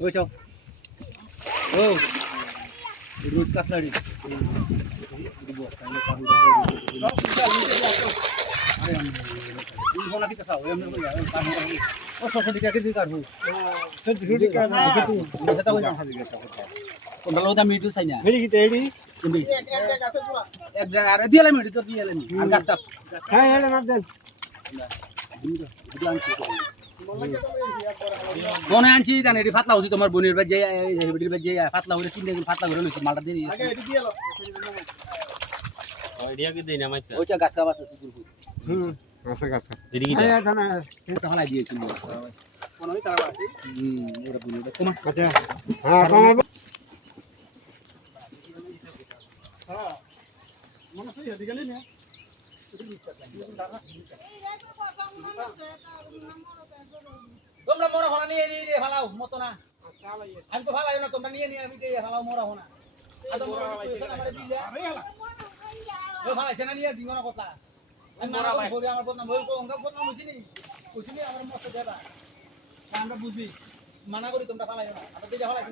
ওই চাও ও রুট কাতলাড়ি দিব তাহলে পাবো আরে আমি বলা কি চাও এমনি কই যাও পাবো ও 600 টাকা কেজি কাটবো 600 টাকা না এটা কই না হাজি গেটা তোমরা লোদা মিটু চাই না হেডি কি তেডি তুমি এক আর দিয়ালে মিটু তো দিয়ালে নি আর গাছটা হ্যাঁ হেডে না দেন বনে আনছি জান এটি ফাতলা হইছে তোমার বোনের বাজে এই বেটির বাজে ফাতলা হইছে তিনটা ফাতলা করে লইছি মালটা দিয়ে আগে এটি দিয়ে লো আইডিয়া কি দেই না মাইতা ওইটা গাছ কাবাস সুদূর আছে গাছ এটি কি হ্যাঁ দানা এটা হলাই দিয়েছি কোন হই তারা আছে এটা বোনের তোমার আচ্ছা হ্যাঁ তোমার হ্যাঁ মনে হই এদিকে না তোমরা মোরা হনা নিয়ে নিয়ে ফালাও মত না আমি তো ফালাই না তোমরা নিয়ে নিয়ে আমি দিয়ে ফালাও মোরা হনা আদম মোরা কইছেন আমারে দিলা ও ফালাইছে না নিয়ে দিও না কথা আমি মারা করি আমার বদনাম হই কোন বদনাম হইছিনি কইছিনি আমার মত দেবা আমরা বুঝি মানা করি তোমরা ফালাইও না আমরা দিয়ে ফালাই